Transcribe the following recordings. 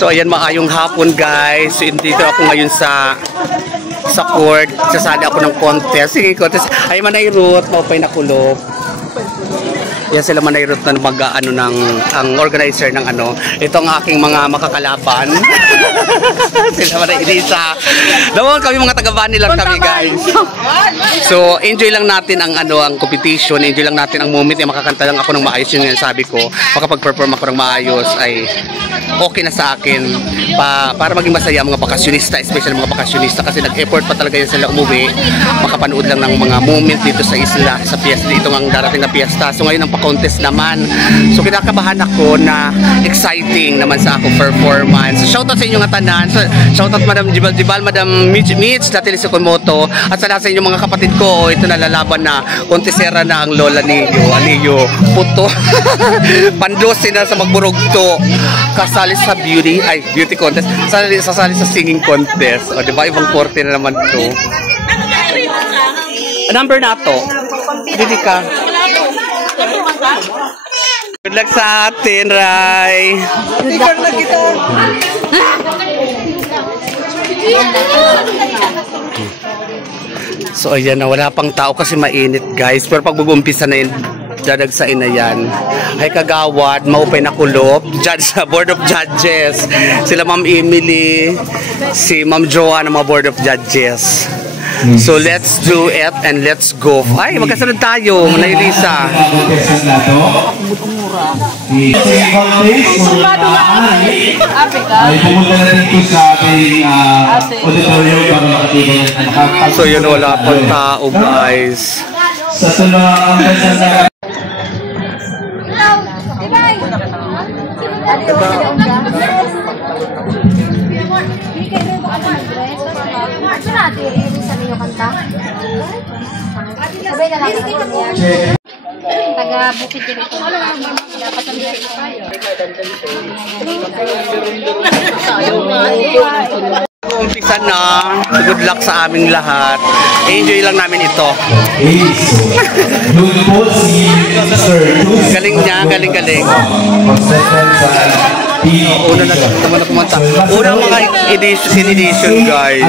So ayan, maayong hapon guys. So dito ako ngayon sa court. Sasali ako ng contest. Sige, contest. Ay, Manay Ruth, maupay na kulop. Yan sila Manay Ruth na mag-ano ng ang organizer ng ano. Ito ang aking mga makakalaban. Sila Manay Elisa. Naman kami mga taga-Bani lang kami guys. So enjoy lang natin ang ano ang competition, enjoy lang natin ang moment. Makakanta lang ako ng maayos, yun nga sabi ko. Makapag-perform ako ng maayos ay okay na sa akin para maging masaya ang mga bakasyonista, especially mga bakasyonista kasi nag-effort pa talaga yan sila umuwi. Makapanood lang ng mga moment dito sa isla, sa piyesta, dito ang darating na piyesta. So ngayon ang pa-contest naman. So kinakabahan ako na exciting naman sa ako performance. So shoutout sa inyo nga tanan. So, shoutout Madam Jibal, Madam Mitch, Natalie Sukumoto, at sa inyong mga kapatid ko. Ito nalalaban na kontesera na ang lola niyo puto. Pandose na sa magburugto. Kasali sa beauty contest. Sasali sa singing contest. O diba, ibang korte na naman to. Number na to. Hindi ka. Good luck sa atin, Rai. So ayan na, wala pang tao kasi mainit guys. Pero pag mag-umpisa na yun, dadagsain na yan. Ay kagawad, maupay na kulop. Judge sa Board of Judges. Sila Ma'am Emily, si Ma'am Joanne ng mga Board of Judges. So let's do it and let's go. Ay, magkasunod tayo, Manay Elisa. So yun, wala pang tao guys. Sa tulong sabay na lang yan. Taga bukid dito. Dapat ang umpisa na. Good luck sa aming lahat. Enjoy lang namin ito. Galing niya, galing. Una na kumanta. Unang mga edition guys.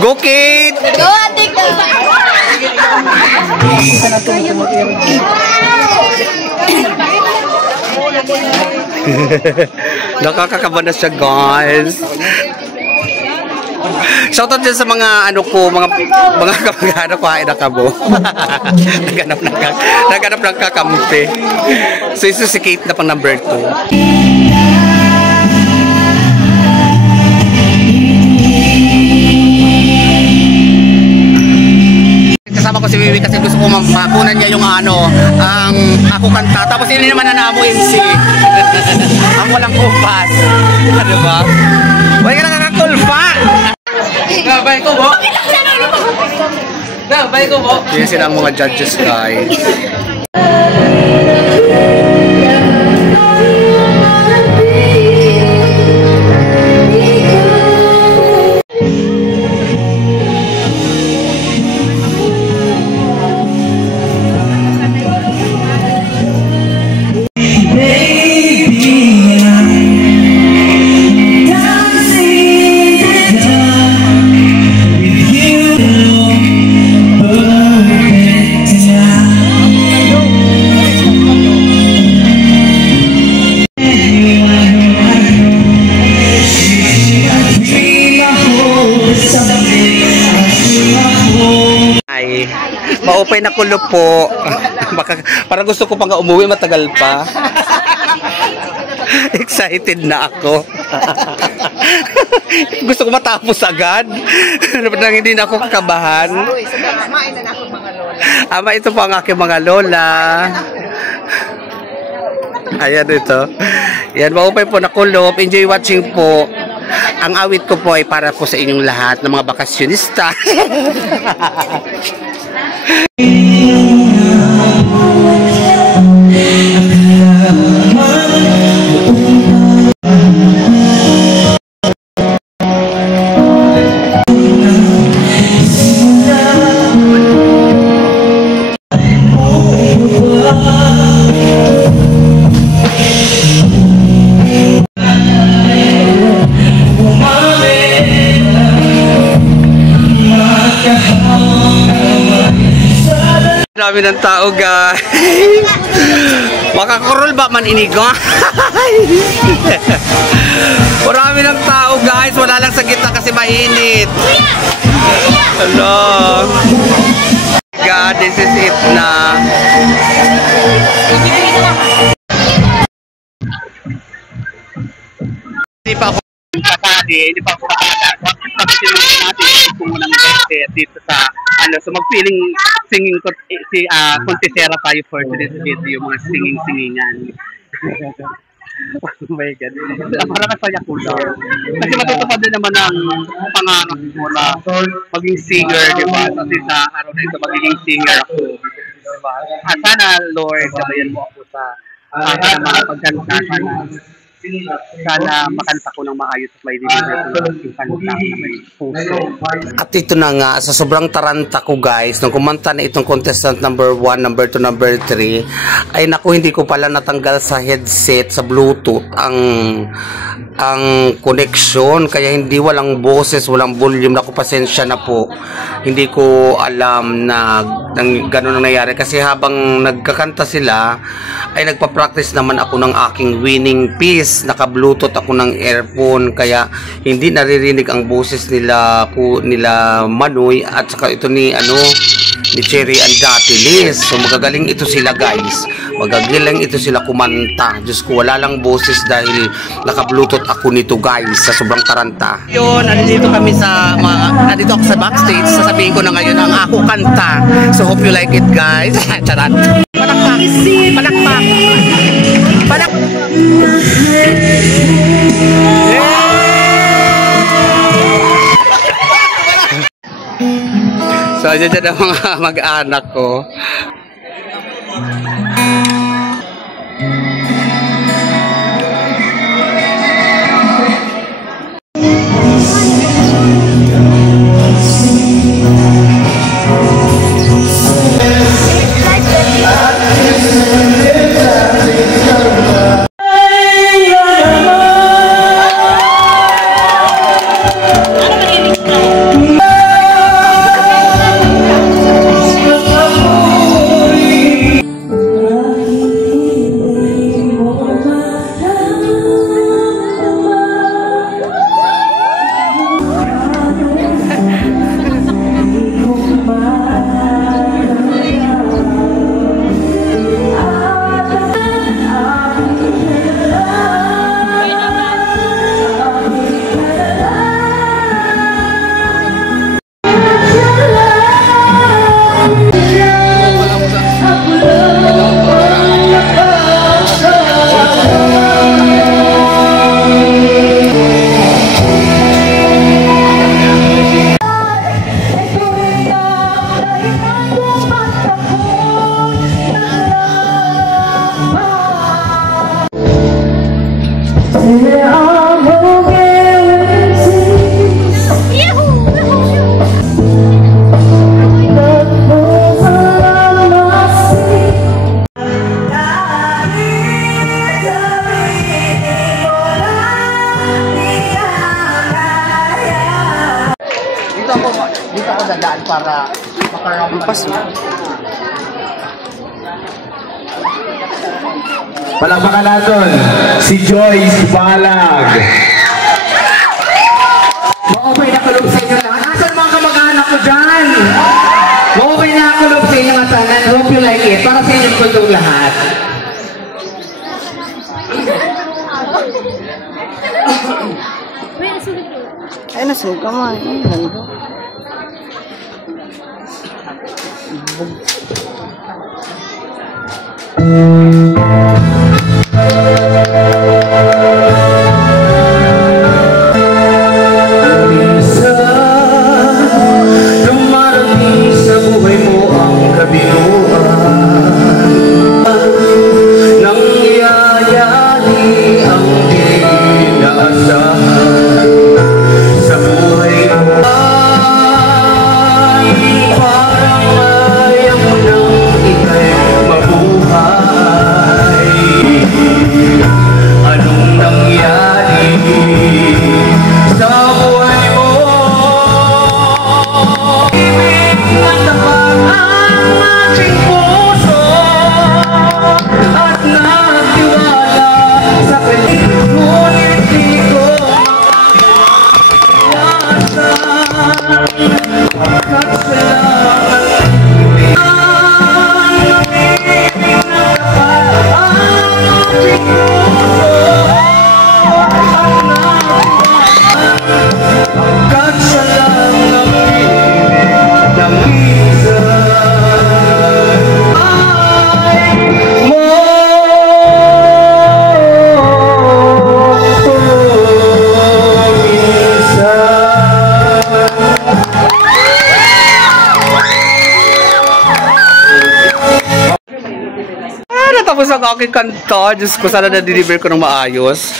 Go Kate! Go Atik! Nakakakaba na siya guys. Shoutout din sa mga ano ko, mga kamag-anak ko ay nakabo. Naghanap ng kakampi. So ito si Kate na pang number 2. Kasama ko si Wiwi kasi gusto ko makunan niya yung ano, ang ako kanta. Tapos hindi naman na mo MC. Ang walang kupas. Diba? Huwag ka nakakakulpa! Gabay ko mo! Gabay ko mo! Yan sila ang mga judges guys. Maupay na kulop po. Parang gusto ko pang umuwi, matagal pa. Excited na ako. Gusto ko matapos agad. Nang hindi na ako kakabahan. Ama, ito po ang aking mga lola. Ayan ito. Yan, maupay po na kulop. Enjoy watching po. Ang awit ko po ay para po sa inyong lahat ng mga bakasyonista. Dami ng tao, guys. Makakurol ba man inigo? Marami ng tao, guys. Wala lang sa gitna kasi mainit. Hello. God, this is it na. Hindi pa ako kasali, hindi pa ako makakasali. Tapos sinulit natin kung munang dito sa so mag-feeling singing contestera tayo for today's video, mga singing-singingan. Oh my God. Para masaya ko lang. Kasi matutupad din naman ang pangarap mo na maging singer, di ba? Kasi sa araw na ito, magiging singer ako. Diba? Sana, Lord, gabayan mo ako sa mga pagkanta. Sana makanta ko ng maayos at may deliver ko ng aking kanta na may puso. At ito na nga, sa sobrang taranta ko, guys, nung kumanta na itong contestant number 1, number 2, number 3, ay naku, hindi ko pala natanggal sa headset, sa Bluetooth, ang connection, kaya hindi walang boses, walang volume. Naku, pasensya na po. Hindi ko alam na gano'n ang nangyari. Kasi habang nagkakanta sila, ay nagpa-practice naman ako ng aking winning piece. Naka-bluetooth ako ng earphone, kaya hindi naririnig ang boses nila Manoy at saka ito ni Cherry and Datilis. So magagaling ito sila, guys. Magagaling ito sila kumanta. Diyos ko, wala lang boses dahil naka-bluetooth ako nito, guys, sa sobrang taranta. Yun, nandito kami nandito ako sa backstage. Sasabihin ko na ngayon ang ako kanta. So hope you like it, guys. Charat. Palakpak. Palakpak. Palakpak. So, dyan ang mga mag-anak ko. Dito ako dadaan para makarampas. Palakpakan natin si Joyce Balag. Okay na kulob sa inyo lahat. Asan mga kamag-anak ko dyan? Okay na kulob sa inyo matanan. Hope you like it. Para sa inyong kultong lahat. Ay, nasuga man. Ay, ganda. Parang ayaw nang ika'y mabuhay. sa aking kanta. Diyos ko, sana na-deliver ko ng maayos.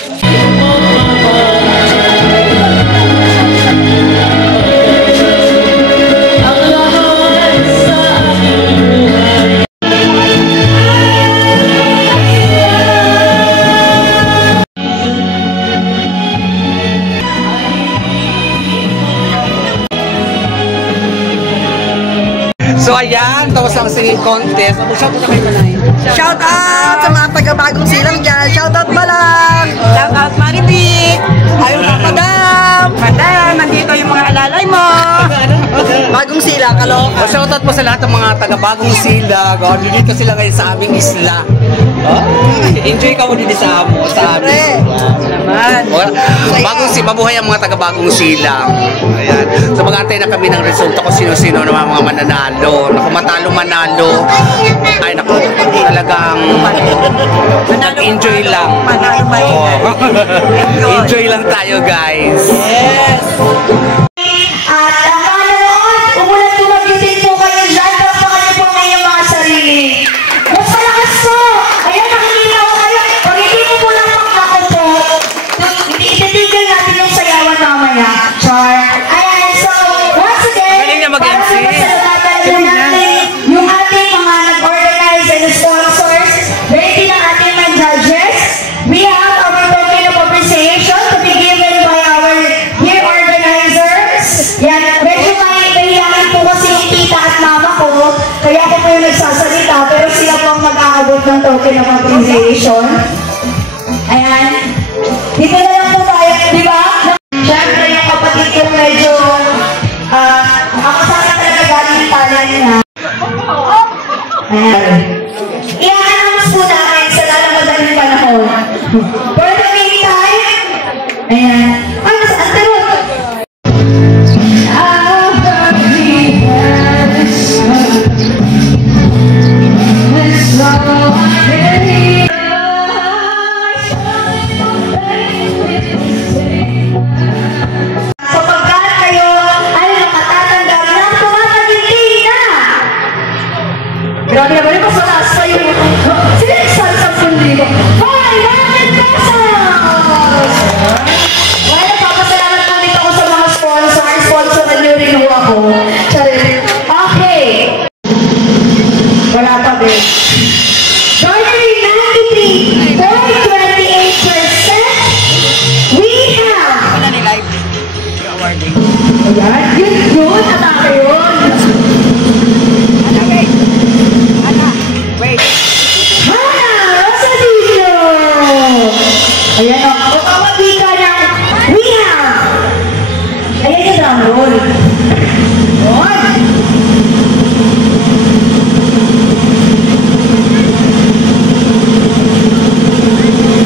So ayan, tapos ang singing contest. Shout out na kayo Manay. Shout out sa mga taga-bagong silang dyan. Shout out Balang. Shout out Maripic. Ayun ka, Madam. Madam, nandito yung mga alalay mo. Bagong silang, Kaloka. Shout out po sa lahat ng mga taga-bagong sila. Dito sila ngayon sa aming isla. Enjoy ka mo dito sa amin. Naman. Mabuhay ang mga taga-bagong silang. Ayan. So mag-antay na kami ng resulta kung sino-sino naman mga mananalo. Naku, matalo manalo. Ay naku, talagang enjoy lang. Enjoy lang tayo guys. Yes. At ang manonood, umulan tumagitin po kayo dyan. Pagpakanin po kayo mga sarili. Mas malakas po. Ayan, nakikita ko kayo. Pag hindi mo po lang ako po, ititigil natin yung sayawan mamaya. Char. Ayan, so, once again, para masasalatan po natin yung ating mga nag-organize and sponsors, ready na ating mga judges. We have our token of appreciation to be given by our year organizers. Yan, medyo mahihayin po kasi yung tita at mama ko, kaya ako po yung nagsasalita, pero sila po ang mag-aabot ng token of appreciation. Ayan. Dito na lang po tayo, di ba? Siyempre yung kapatid ko medyo, ako sana talaga galing yung talent niya. Ayan. I-announce po namin sa lalabadaling panahon. For the meantime, ayan. Ay, ang tarot! Sapagkat kayo ay makatatandang ng tumataginting na! Grabe naman yung pasalaas pa yung sila isang 10,000. 500 pesos! Well, nagpapasalamat po dito ako sa mga sponsor. Sponsoran nyo rin ho ako. Charit. Okay. Wala pa din. Joinery 93, 428%. We have. Ayan, yun, atake yun. Hana, Rosalino. Ayan o, kapawagi ka ng we have. Ayan yung drum roll. Yun.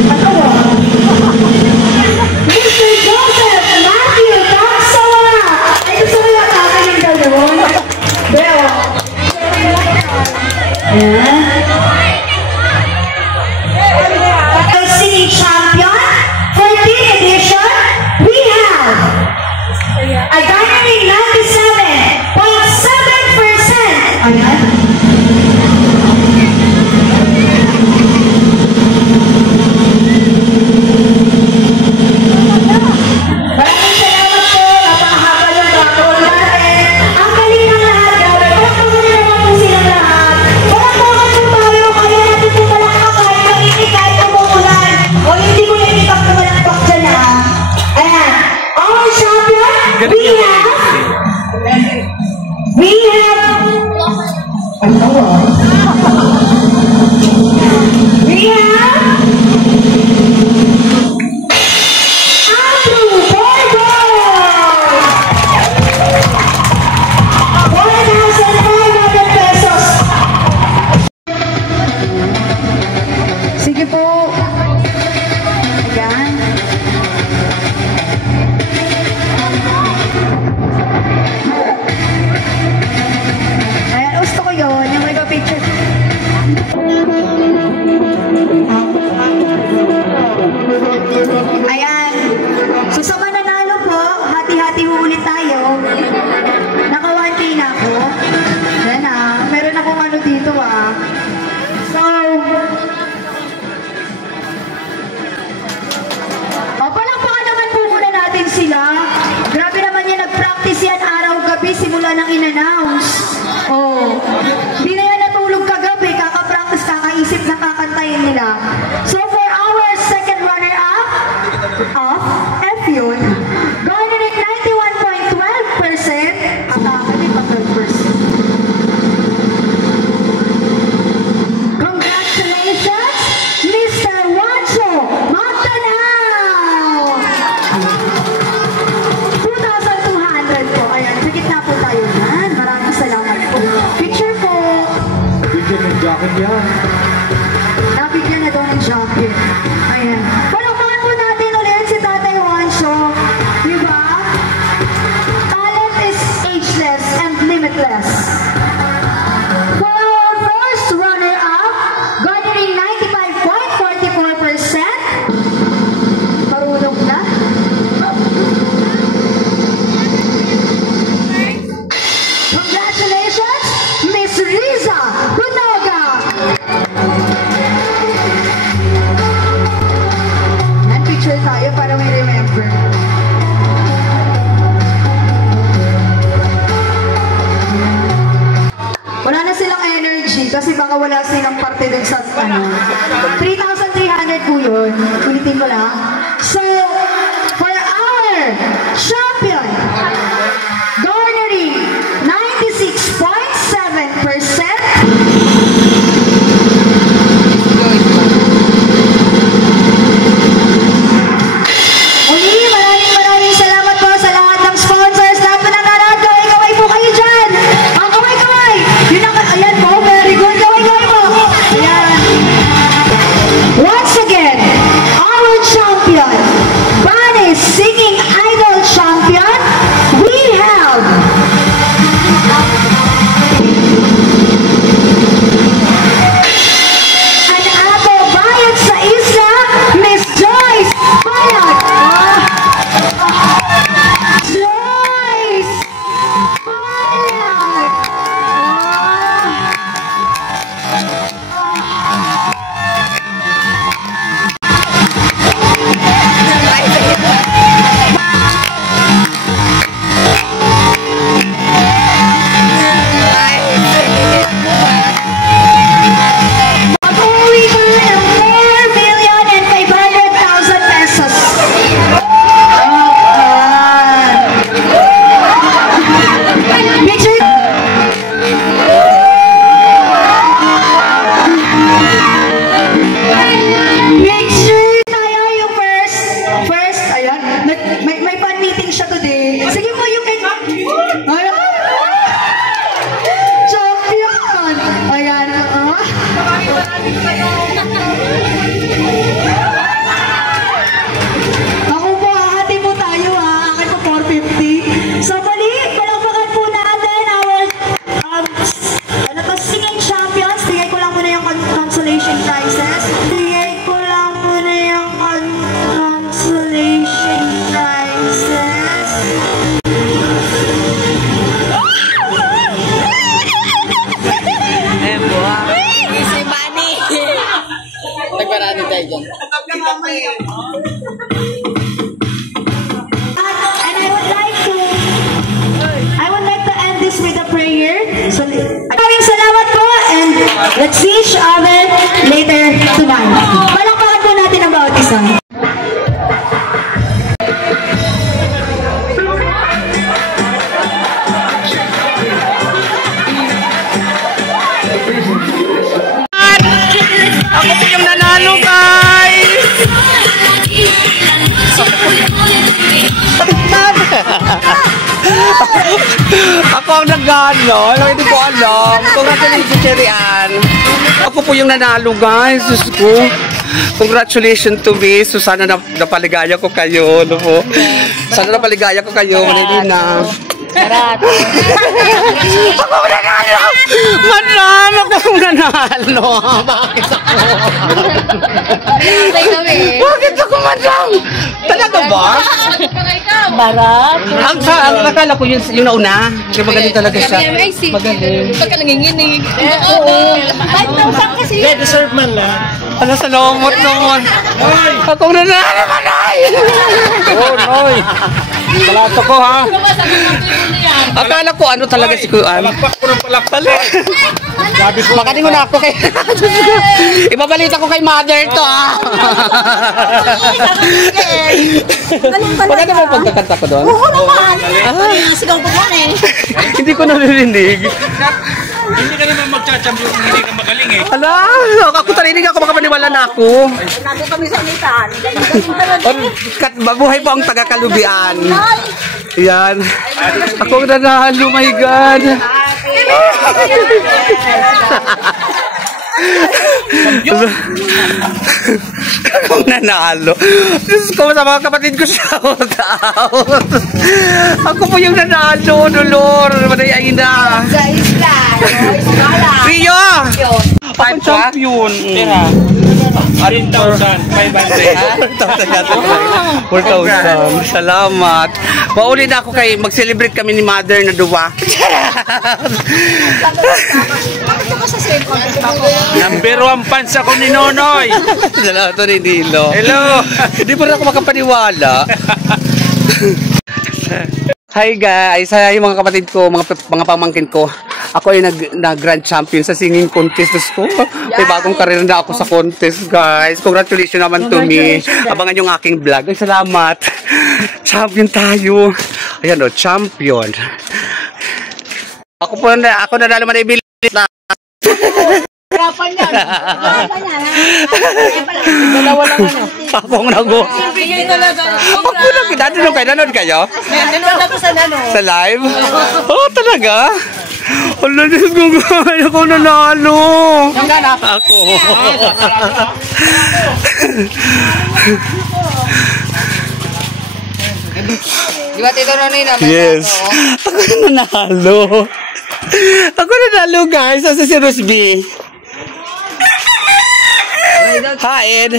Ano ba? Mr. Joseph Matthew Taksawa. Ay, gusto ko yung atake ng galon. Beo. Ayan. Singing champion, 14th edition, we have a garnering 97.7%. Ayan. Maraming salamat po. Napakahaba ng battle natin. Ang galing ng lahat, grabe. Palakpakan na naman po silang lahat. Palakpakan po tayo. Kaya natin po palakpakan. Mainit kahit umuulan. O hindi ko naitak na malakpak dyan ha. Ayan. Our champion, we have ano ba? We have Andrew Borgo! 4,500 pesos. Sige po. Ayan. lang in-announce. Oh. Hindi na yan natulog kagabi. Kaka-practice, kakaisip na kakantayin nila. So for our second runner-up, F yun, garnering 91.12%. Kami pa 12%. Congratulations, Mr. Wancho Magdanao! 2,200 po. Ayan, sa gitna po tayo yan. Maraming salamat po. Picture po. Bigyan ng jacket yan. Nabigyan na daw ng jacket. Ayan. Palakpakan po natin ulit si Tatay Wancho. Diba? Talent is ageless and limitless. For our first runner-up, garnering 95.44%. Marunong na. Congratulations, Miss Riza Bunoga. Yan, picture tayo para may remember. Wala na silang energy kasi baka wala silang parte dun sa 3,300 po yun. Ulitin ko lang. So, for our champion, garnering 96.7%. Muli, maraming salamat po sa lahat ng sponsors. Lahat po ng naroon, kaway-kaway po kayo dyan. Ang kaway-kaway. Yun ang, ayan po, very good. Kaway-kaway po. Ayan. Once again, our champion, Banis Singing Idol Champion, we have an Apo Bayad sa Isla, Miss Joyce Bayad. Joyce Bayad. Mag-uwi ka ng 4,500,000 pesos. Picture. Make sure tayo yung first, ayan, may fan meeting siya today. Sige po, you can, ayan, champion, ayan, ako po, hati po tayo akin po 450. So mali, palakpakan po natin our singing champions. Bigay ko lang muna yung consolation prizes. Bigay ko lang muna yung consolation prizes. Si Manny. Nagbarani tayo dyan. And I would like to end this with a prayer. So, maraming salamat po and let's see each other later tonight. Palakpakan po natin ang bawat isa. Ako po yung nanalo, guys! Ako ang nagano. Hindi ko alam. Congratulations, Cherry Ann. Ako po yung nanalo, guys. Diyos ko. Congratulations to me. So, sana napaligaya ko kayo. Ano po? Sana napaligaya ko kayo. Hindi na. Ako nanalo! Madam! Ako nanalo! Bakit ako? Bakit ako, madam? Talaga ba? Barat. Ang nakala ko yung nauna. Yung magaling talaga siya. Magaling. Pagka nanginginig. Oo. 5,000 kasi. Yeah, deserve man lang. Ano sa lomot naman? Akong nanalo, manay! Oh no! Hoy! Balato ko ha! Akala ko ano talaga si Kuan. Palakpak ko ng palakpak. Sabi ko, Makalingon na ako kay... Ibabalita ko kay mother to ah. Maganda mo pagkakanta ko doon? Oo naman. Sigaw ko yan eh. Hindi ko naririnig. hindi ka naman magcha-champion kung hindi ka magaling eh. Ala, ako tarinig ako, makapaniwala na ako. Nago kami sa mitaan. Mabuhay po ang taga-Kalubian. Yan. Ako nanalo, my God. Akong nanalo. Diyos ko, sa mga kapatid ko, shout out. Ako po yung nanalo, Dolor. Madayain na. Sa isla. Rio! Ang champion. Tira. 4,500. 4,000. Salamat. Mauli na ako kay mag-celebrate kami ni mother na duwa. Bakit ako sa cellphone? Number 1 fans ako ni Nonoy. Salamat to ni Dilo. Hello. Hindi pa rin ako makapaniwala. Hi guys, hi mga kapatid ko, mga pamangkin ko. Ako ay nag-grand champion sa singing contest. Ko. May bagong karir na ako sa contest, guys. Congratulations naman to me. Abangan yung aking vlog. Ay, salamat. Champion tayo. Ayan o, champion. Ako na naman na ibilis na. Hirapan yan. Dalawa lang ano. Akong nago. Bigay talaga. Ako nanood kayo? Nanood ako sa ano. Sa live? Oh, talaga? Hala, Diyos ko, guys. Ako nanalo. Ako. Di ba Tito Nonoy naman? Yes. Ako nanalo. Ako nanalo, guys. Asa si Rosby? Hi, Ed.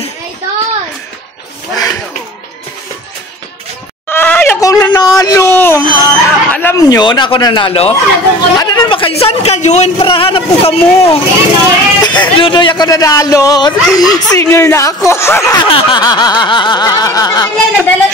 Ay, ako nanalo! Alam nyo na ako nanalo? Ano na ba kayo? Saan kayo? Para hanap ko kamo. Dudoy ako nanalo. Singer na ako. Nadala.